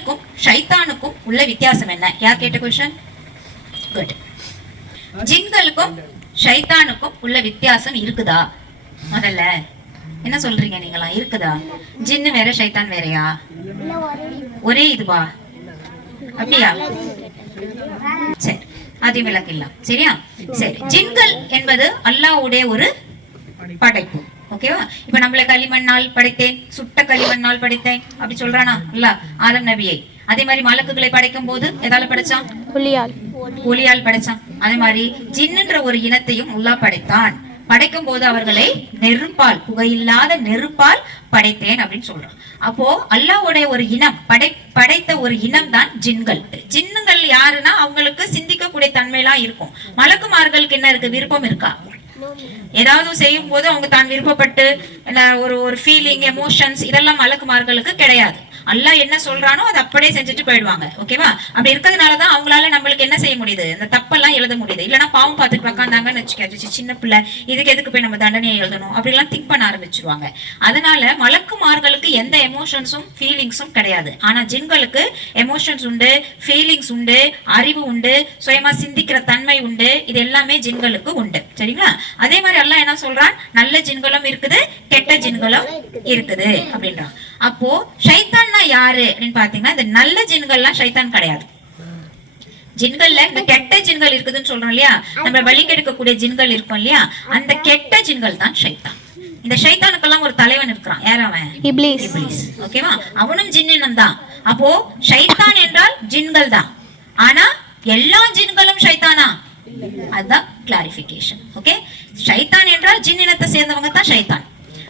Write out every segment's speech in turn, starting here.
ஜின்களுக்கும் ஷைத்தானுக்கும் உள்ள வித்தியாசம் என்ன? யார் கேட்ட क्वेश्चन? குட். ஜின்களுக்கும் ஷைத்தானுக்கும் உள்ள வித்தியாசம் இருக்குதா? முதல்ல என்ன சொல்றீங்க நீங்களா? இருக்குதா? ஜின்னு வேற ஷைத்தான் வேறயா? ஒரே இதுவா? அப்படியா? சரி, அது விளக்கலாம். சரியா? சரி, ஜின்கள் என்பது அல்லாஹ்வுடைய ஒரு படைப்பு. ஓகேவா? இப்ப நம்மள களிமண்ணால் படைத்தேன், சுட்ட களிமண்ணால் படைத்தேன் அப்படி சொல்றானா அல்லாஹ் ஆதம் நபியை? அதே மாதிரி மலக்குகளை படைக்கும் போது எதால படைச்சான்? ஒளியால் படைச்சான். அதே மாதிரி ஜின்னுன்ற ஒரு இனத்தையும் அல்லாஹ் படைத்தான். படைக்கும் போது அவர்களை நெருப்பால், புகையில்லாத நெருப்பால் படைத்தேன் அப்படின்னு சொல்றான். அப்போ அல்லாஹ்வுடைய ஒரு இனம், படைத்த ஒரு இனம் தான் ஜின்கள். ஜின்னுங்கள் யாருன்னா அவங்களுக்கு சிந்திக்கக்கூடிய தன்மையெல்லாம் இருக்கும். மலக்குமார்களுக்கு என்ன இருக்கு? விருப்பம் இருக்கா? ஏதாவது செய்யும் போது அவங்க தான் விருப்பப்பட்டு ஒரு ஃபீலிங், எமோஷன்ஸ் இதெல்லாம் மலக்குமார்களுக்கு கிடையாது. அல்லாஹ் என்ன சொல்றானோ அதை அப்படியே செஞ்சுட்டு போயிடுவாங்க. ஓகேவா? அப்படி இருக்கிறதுனாலதான் அவங்களால நம்மளுக்கு என்ன செய்ய முடியுது? இந்த தப்பெல்லாம் எழுத முடியுது. இல்லைன்னா பாவம் பார்த்துட்டு உட்காந்தாங்கன்னு வச்சுக்க, சின்ன பிள்ளை இதுக்கு எதுக்கு போய் நம்ம தண்டனையை எழுதணும் அப்படிலாம் திங்க் பண்ண ஆரம்பிச்சிருவாங்க. அதனால மலக்குமார்களுக்கு எந்த எமோஷன்ஸும் ஃபீலிங்ஸும் கிடையாது. ஆனா ஜின்களுக்கு எமோஷன்ஸ் உண்டு, ஃபீலிங்ஸ் உண்டு, அறிவு உண்டு, சுயமா சிந்திக்கிற தன்மை உண்டு. இது எல்லாமே ஜின்களுக்கு உண்டு. சரிங்களா? அதே மாதிரி அல்லாஹ் என்ன சொல்றான்? நல்ல ஜின்களும் இருக்குது, கெட்ட ஜின்களும் இருக்குது அப்படின்றான். அப்போ ஷைத்தான்னா யாரு அப்படின்னு பாத்தீங்கன்னா, இந்த நல்ல ஜின்கள்லாம் ஷைத்தான் கிடையாது. ஜின்கள்ல இந்த கெட்ட ஜின்கள் இருக்குதுன்னு சொல்றோம் இல்லையா, நம்ம வழி கெடுக்கக்கூடிய ஜின்கள் இருக்கும் இல்லையா, அந்த கெட்ட ஜின்கள் தான் ஷைத்தான். இந்த ஷைத்தானுக்கெல்லாம் ஒரு தலைவன் இருக்கிறான். யார் அவன்? இப்லீஸ். ஓகேவா? அவனும் ஜின்னினம் தான். அப்போ ஷைத்தான் என்றால் ஜின்கள் தான். ஆனா எல்லா ஜின்களும் ஷைத்தானா? அதுதான் கிளாரிபிகேஷன். ஓகே? ஷைத்தான் என்றால் ஜின்னினத்தை சேர்ந்தவங்க தான் ஷைத்தான்.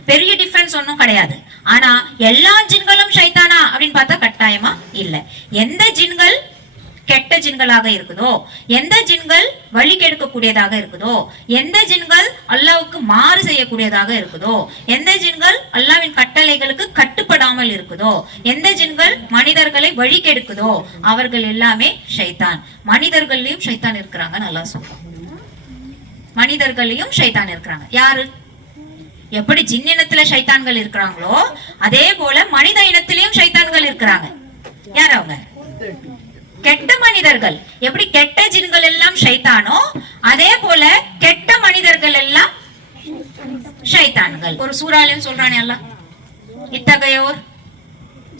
பெரிய டிஃபரன்ஸ் ஒன்னும் கிடையாது. ஆனா எல்லா ஜின்களும் ஷைத்தானா அப்படின்னு பார்த்தா கட்டாயமா இல்ல. எந்த ஜின்கள் கெட்ட ஜின்களாக இருக்குதோ, எந்த ஜின்கள் வழி கெடுக்கக்கூடியதாக இருக்குதோ, எந்த ஜின்கள் அல்லாஹ்வுக்கு மாறு செய்யக்கூடியதாக இருக்குதோ, எந்த ஜின்கள் அல்லாஹ்வின் கட்டளைகளுக்கு கட்டுப்படாமல் இருக்குதோ, எந்த ஜின்கள் மனிதர்களை வழி கெடுக்குதோ அவர்கள் எல்லாமே ஷைத்தான். மனிதர்களையும் ஷைத்தான் இருக்கிறாங்க. நல்லா சொல்றோம், மனிதர்களையும் ஷைத்தான் இருக்கிறாங்க. யாரு? எப்படி ஜின் இனத்துல ஷைத்தான்கள் இருக்கிறாங்களோ அதே போல மனித இனத்திலையும் ஷைத்தான்கள் இருக்கிறாங்க. யார் அவங்க? கெட்ட மனிதர்கள். எப்படி கெட்ட ஜின்கள் எல்லாம் ஷைத்தானோ அதே போல கெட்ட மனிதர்கள் எல்லாம் ஷைத்தான்கள். ஒரு சூறாலையும் சொல்றானே அல்லாஹ், இத்தகையோர்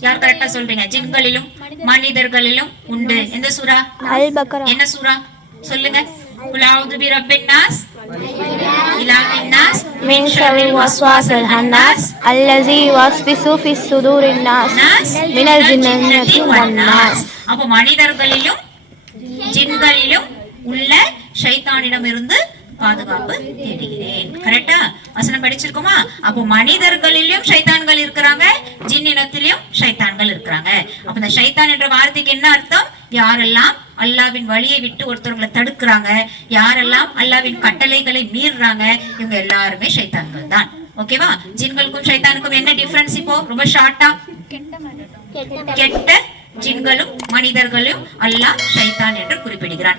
யார் கரெக்டா சொல்றீங்க? ஜின்களிலும் மனிதர்களிலும் உண்டு. எந்த சூரா? அல் பக்ரா. என்ன சூரா சொல்லுங்க? குல் அஊது பிரப்பின் நாஸ் இலாஹின் நாஸ் மின் ஷர்ரில் வஸ்வாஸில் ஹன்னாஸ் அல்லஸீ யுவஸ்விஸு ஃபிஸ் சுதூரின் நாஸ் மினல் ஜின்னத்தி வன் நாஸ். அப்ப மனிதர்களிலும் ஜின்களிலும் உள்ள ஷைத்தானிடமிருந்து பாதுகாப்பு தேடுகிறேன். கரெக்டா வசனம் படிச்சிருக்கோமா? அப்போ மனிதர்களிலும் ஷைத்தான்கள் இருக்கிறாங்க, ஜின் இனத்திலும் ஷைத்தான்கள் இருக்கிறாங்க. அப்ப இந்த ஷைத்தான் என்ற வார்த்தைக்கு என்ன அர்த்தம்? யாரெல்லாம் அல்லாஹ்வின் வழியை விட்டு ஒருத்தவங்களை தடுக்கிறாங்க, யாரெல்லாம் அல்லாஹ்வின் கட்டளைகளை மீறுறாங்க, இவங்க எல்லாருமே ஷைத்தான்கள் தான். ஓகேவா? ஜின்களுக்கும் ஷைத்தானுக்கும் என்ன டிஃபரன்ஸ்? இப்போ ரொம்ப ஷார்ட்டா, கெட்ட ஜின்களும் மனிதர்களும் அல்லாஹ் ஷைத்தான் என்று குறிப்பிடுகிறான்.